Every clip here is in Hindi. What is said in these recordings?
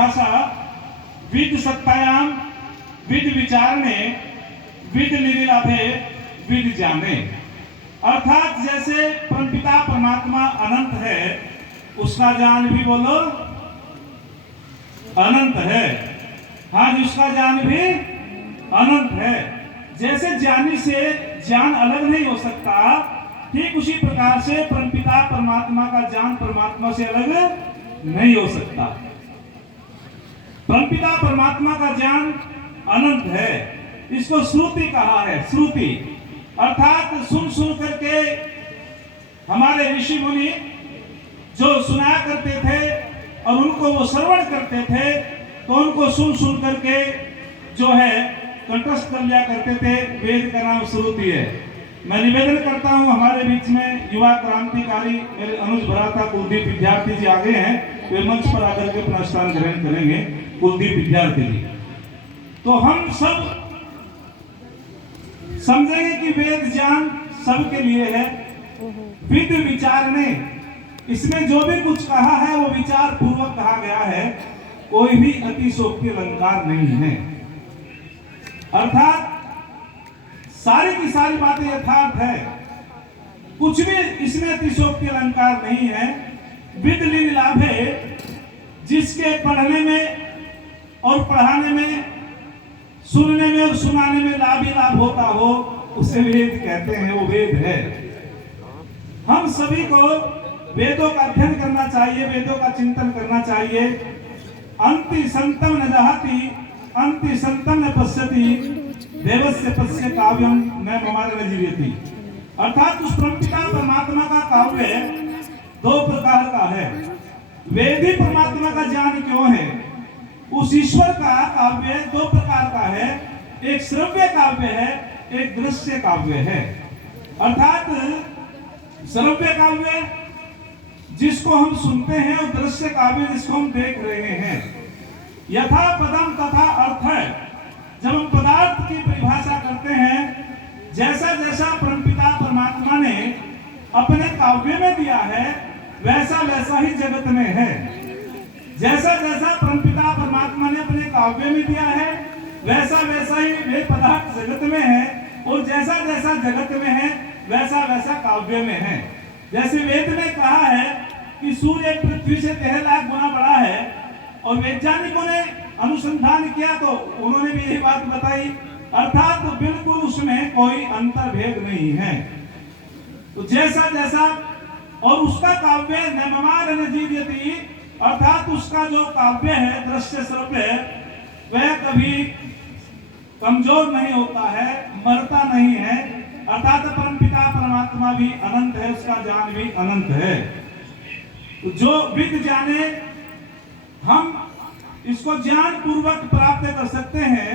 परिभाषा विद सत्तायाम विद विचारणे विद निधिलाभे विद जाने, अर्थात जैसे परमपिता परमात्मा अनंत है, उसका ज्ञान भी बोलो अनंत है। हाँ, जिसका ज्ञान भी अनंत है। जैसे ज्ञानी से ज्ञान अलग नहीं हो सकता, ठीक उसी प्रकार से परमपिता परमात्मा का ज्ञान परमात्मा से अलग नहीं हो सकता। परमपिता परमात्मा का ज्ञान अनंत है। इसको श्रुति कहा है। श्रुति अर्थात सुन सुन करके हमारे ऋषि मुनि जो सुनाया करते थे और उनको वो श्रवण करते थे, तो उनको सुन सुन करके जो है कंठस्थ कर लिया करते थे। वेद का नाम श्रुति है। मैं निवेदन करता हूं, हमारे बीच में युवा क्रांतिकारी मेरे अनुज भराता कुलदीप विद्यार्थी जी आगे हैं, वे मंच पर आकर के अपना स्थान ग्रहण करेंगे। कुलदीप विद्यार्थी जी, तो हम सब समझेंगे कि वेद ज्ञान सबके लिए है। विद विचारणे, इसमें जो भी कुछ कहा है वो विचार पूर्वक कहा गया है, कोई भी अतिशोक्ति अलंकार नहीं है। अर्थात सारी की सारी बातें यथार्थ है, कुछ भी इसमें अतिशोक्ति अलंकार नहीं है। विद लाभे, जिसके पढ़ने में और पढ़ाने में, सुनने में और सुनाने में लाभ ही लाभ होता हो, उसे वेद कहते हैं, वो वेद है। हम सभी को वेदों का अध्ययन करना चाहिए, वेदों का चिंतन करना चाहिए। अंति संतम न जहाति अंति संतम न पश्यति देवस्य पश्य काव्यम न ममार न जीवति, अर्थात उस परमपिता परमात्मा का काव्य दो प्रकार का है। वेदी परमात्मा का ज्ञान क्यों है? उस ईश्वर का काव्य दो प्रकार का है, एक श्रव्य काव्य है, एक दृश्य काव्य है। अर्थात श्रव्य काव्य जिसको हम सुनते हैं और दृश्य काव्य जिसको हम देख रहे हैं। यथा पदम तथा अर्थ है। जब हम पदार्थ की परिभाषा करते हैं, जैसा जैसा परमपिता परमात्मा ने अपने काव्य में दिया है, वैसा वैसा ही जगत में है। जैसा जैसा परमपिता परमात्मा ने अपने काव्य में दिया है, वैसा वैसा ही वे पदार्थ जगत में है, और जैसा जैसा जगत में है, वैसा वैसा काव्य में है। जैसे वेद में कहा है कि सूर्य पृथ्वी से 13 लाख गुना बड़ा है, और वैज्ञानिकों ने अनुसंधान किया तो उन्होंने भी यही बात बताई। अर्थात तो बिल्कुल उसमें कोई अंतर भेद नहीं है। तो जैसा जैसा, और उसका काव्य न ममार न जीवति, अर्थात उसका जो काव्य है, दृश्य श्रव्य, वह कभी कमजोर नहीं होता है, मरता नहीं है। अर्थात परमपिता परमात्मा भी अनंत है, उसका ज्ञान भी अनंत है। तो जो विद जाने, हम इसको ज्ञान पूर्वक प्राप्त कर सकते हैं।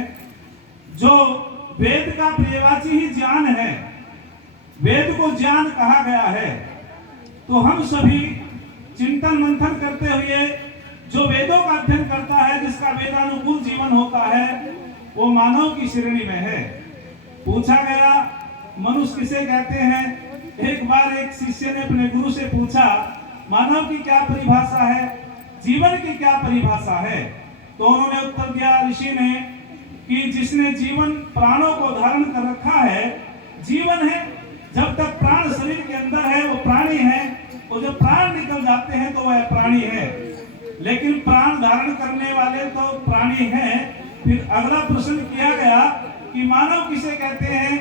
जो वेद का पर्यायवाची ही ज्ञान है, वेद को ज्ञान कहा गया है। तो हम सभी चिंतन मंथन करते हुए जो वेदों का अध्ययन करता है, जिसका वेदानुकूल जीवन होता है, वो मानव की श्रेणी में है। पूछा गया मनुष्य किसे कहते हैं? एक बार एक शिष्य ने अपने गुरु से पूछा, मानव की क्या परिभाषा है, जीवन की क्या परिभाषा है? तो उन्होंने उत्तर दिया ऋषि ने कि जिसने जीवन प्राणों को धारण कर रखा है, जीवन है। जब तक प्राण शरीर के अंदर है वो प्राणी है, और जब प्राण निकल जाते हैं तो वह प्राणी है। लेकिन प्राण धारण करने वाले तो प्राणी हैं। फिर अगला प्रश्न किया गया कि मानव किसे कहते हैं?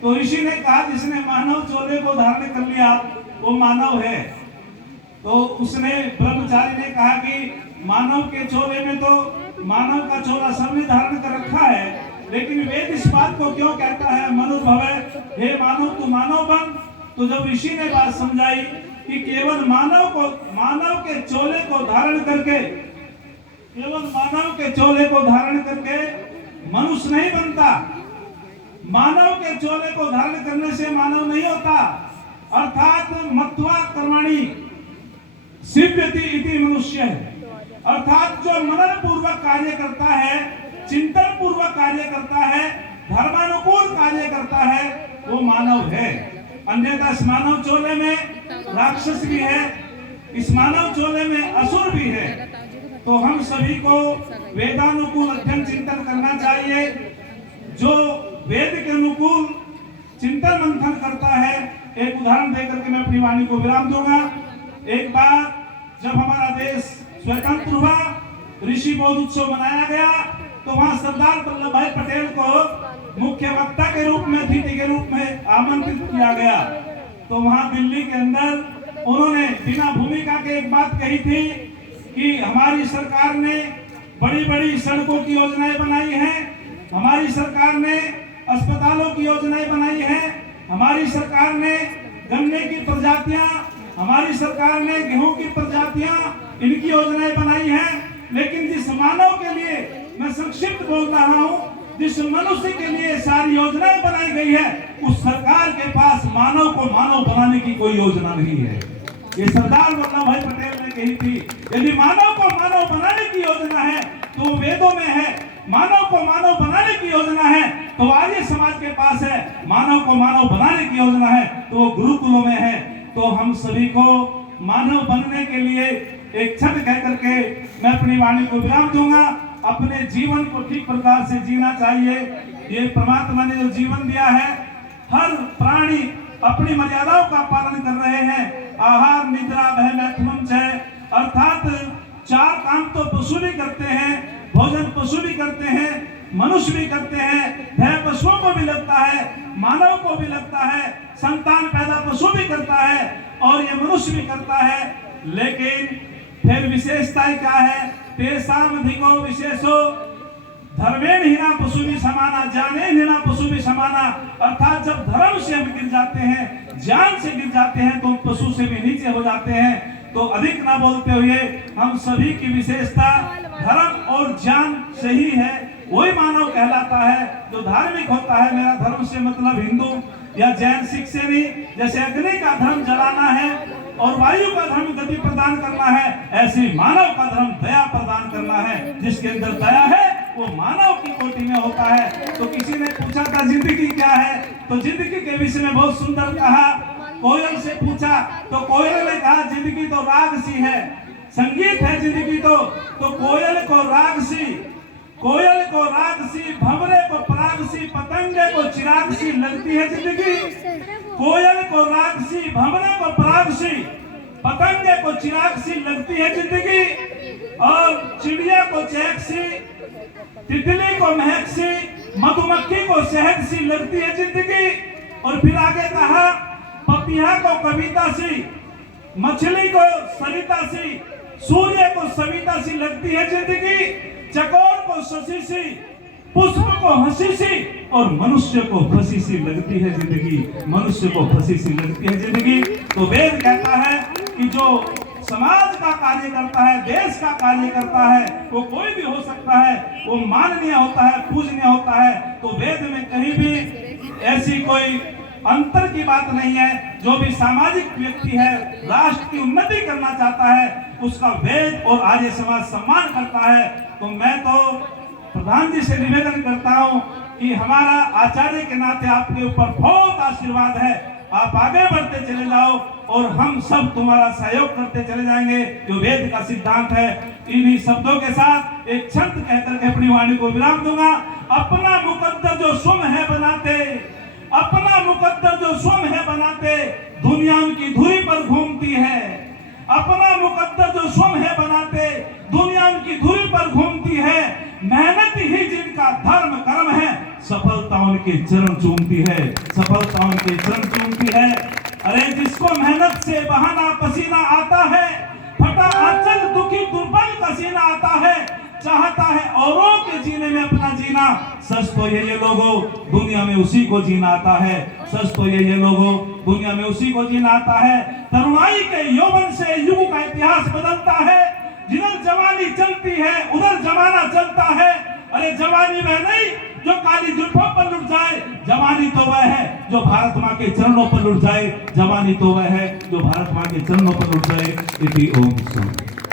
तो ऋषि ने कहा जिसने मानव चोले को धारण कर लिया वो मानव है। तो उसने ब्रह्मचारी ने कहा कि मानव के चोले में तो मानव का चोला सबने धारण कर रखा है, लेकिन वेद इस बात को क्यों कहता है मनुभवे, हे मानव तू मानव बन। तो जब ऋषि ने बात समझाई कि केवल मानव के चोले को धारण करके, केवल मानव के चोले को धारण करके मनुष्य नहीं बनता, मानव के चोले को धारण करने से मानव नहीं होता। अर्थात मत्वा कर्मणि सिद्ध्यति इति मनुष्य है। अर्थात जो मनन पूर्वक कार्य करता है, चिंतन पूर्वक कार्य करता है, धर्मानुकूल कार्य करता है, वो मानव है। अन्यथा इस मानव चोले में राक्षस भी है, इस मानव चोले में असुर भी है। तो हम सभी को वेदानुकूल अध्ययन चिंतन करना चाहिए। जो वेद के अनुकूल चिंतन मंथन करता है, एक उदाहरण देकर के मैं अपनी वाणी को विराम दूंगा। एक बार जब हमारा देश स्वतंत्र हुआ, ऋषि बोध उत्सव मनाया गया, तो वहां सरदार वल्लभ भाई पटेल को मुख्य वक्ता के रूप में, अतिथि के रूप में आमंत्रित किया गया। तो वहां दिल्ली के अंदर उन्होंने बिना भूमिका के एक बात कही थी कि हमारी सरकार ने बड़ी बड़ी सड़कों की योजनाएं बनाई हैं, हमारी सरकार ने अस्पतालों की योजनाएं बनाई हैं, हमारी सरकार ने गन्ने की प्रजातियां, हमारी सरकार ने गेहूं की प्रजातियां, इनकी योजनाएं बनाई हैं। लेकिन जिस मानव के लिए, मैं संक्षिप्त बोल रहा हूं, जिस मनुष्य के लिए सारी योजनाएं बनाई गई है, उस सरकार के पास मानव को मानव बनाने की कोई योजना नहीं है। ये सरदार वल्लभ भाई पटेल ने कही थी। यदि मानव को मानव बनाने की योजना है तो वो वेदों में है, मानव को मानव बनाने की योजना है तो आर्य समाज के पास है, मानव को मानव बनाने की योजना है तो वो गुरुकुलों में है। तो हम सभी को मानव बनने के लिए एक क्षण कह करके मैं अपनी वाणी को विराम दूंगा। अपने जीवन को ठीक प्रकार से जीना चाहिए। ये परमात्मा ने जो जीवन दिया है, हर प्राणी अपनी मर्यादाओं का पालन कर रहे हैं। आहार निद्रा भय मैथुनम च, अर्थात 4 काम तो पशु भी करते हैं, भोजन पशु भी करते हैं, मनुष्य भी करते हैं, भय पशुओं को भी लगता है, मानव को भी लगता है, संतान पैदा पशु भी करता है और ये मनुष्य भी करता है। लेकिन फिर विशेषताएं क्या है? तेषाम अधिको विशेषो धर्मेण हीना पशु भी समाना, जाने हीना पशु भी समाना। अर्थात जब धर्म से हम गिर जाते हैं, ज्ञान से गिर जाते हैं, तो पशु से भी नीचे हो जाते हैं। तो अधिक ना बोलते हुए हम सभी की विशेषता धर्म और ज्ञान से ही है। वही मानव कहलाता है जो धार्मिक होता है। मेरा धर्म से मतलब हिंदू या जैन सिख से नहीं। जैसे अग्नि का धर्म जलाना है और वायु का धर्म गति प्रदान करना है, ऐसे मानव का धर्म दया प्रदान करना है। जिसके अंदर दया है वो मानव की कोटि में होता है। तो किसी ने पूछा था जिंदगी क्या है, तो जिंदगी के विषय में बहुत सुंदर कहा। कोयल से पूछा तो कोयल ने कहा जिंदगी तो राग सी है, संगीत है जिंदगी तो कोयल को राग सी, कोयल को राग सी, भंवरे को पराग सी, पतंगे को चिराग सी लगती है जिंदगी। कोयल को राग सी, भंवरे को पराग सी, पतंगे को चिराग सी लगती है जिंदगी। और चिड़िया को चहक सी, तितली को महक सी, मधुमक्खी को शहद सी लगती है जिंदगी। और फिर आगे कहा पपिया को कविता सी, मछली को सरिता सी, सूर्य को सविता सी लगती है जिंदगी। चकोर को शशि सी, पुष्प को हंसी सी और मनुष्य को फंसी सी लगती है जिंदगी। मनुष्य को फंसी सी लगती है जिंदगी। तो वेद कहता है कि जो समाज का कार्य करता है, देश का कार्य करता है, वो कोई भी हो सकता है, वो माननीय होता है, पूजनीय होता है। तो वेद में कहीं भी ऐसी कोई अंतर की बात नहीं है। जो भी सामाजिक व्यक्ति है, राष्ट्र की उन्नति करना चाहता है, उसका वेद और आर्य समाज सम्मान करता है। तो मैं तो प्रधान जी से निवेदन करता हूं कि हमारा आचार्य के नाते आपके ऊपर बहुत आशीर्वाद है। आप आगे बढ़ते चले जाओ और हम सब तुम्हारा सहयोग करते चले जाएंगे। जो वेद का सिद्धांत है, इन्हीं शब्दों के साथ एक छंद कहकर के अपनी वाणी को विराम दूंगा। अपना मुकद्दर जो स्वम है बनाते, अपना मुकद्दर जो स्वम है बनाते, दुनिया उनकी धुरी पर घूमती है। अपना मुकद्दर जो स्वम है बनाते, दुनिया उनकी धुरी पर घूमती है। मेहनत ही जिनका धर्म कर्म है, सफलता उनके चरण चूमती है, सफलता उनके चरण चूमती है। अरे जिसको मेहनत से बहाना पसीना आता है, फटा आंचल दुखी दुर्बल का सीना आता है, चाहता है औरों के जीने में अपना जीना। सच तो ये लोगों दुनिया में उसी को जीना आता है, सच तो ये लोगों दुनिया में उसी को जीना आता है। तरुणाई के यौवन से युग का इतिहास बदलता है। जिधर जवानी चलती है उधर जमाना चलता है। अरे जवानी वह नहीं जो काली जुल्फों पर लुट जाए, जवानी तो वह है जो भारत माँ के चरणों पर लुट जाए, जवानी तो वह है जो भारत माँ के चरणों पर लुट जाए। इति ओम शांति।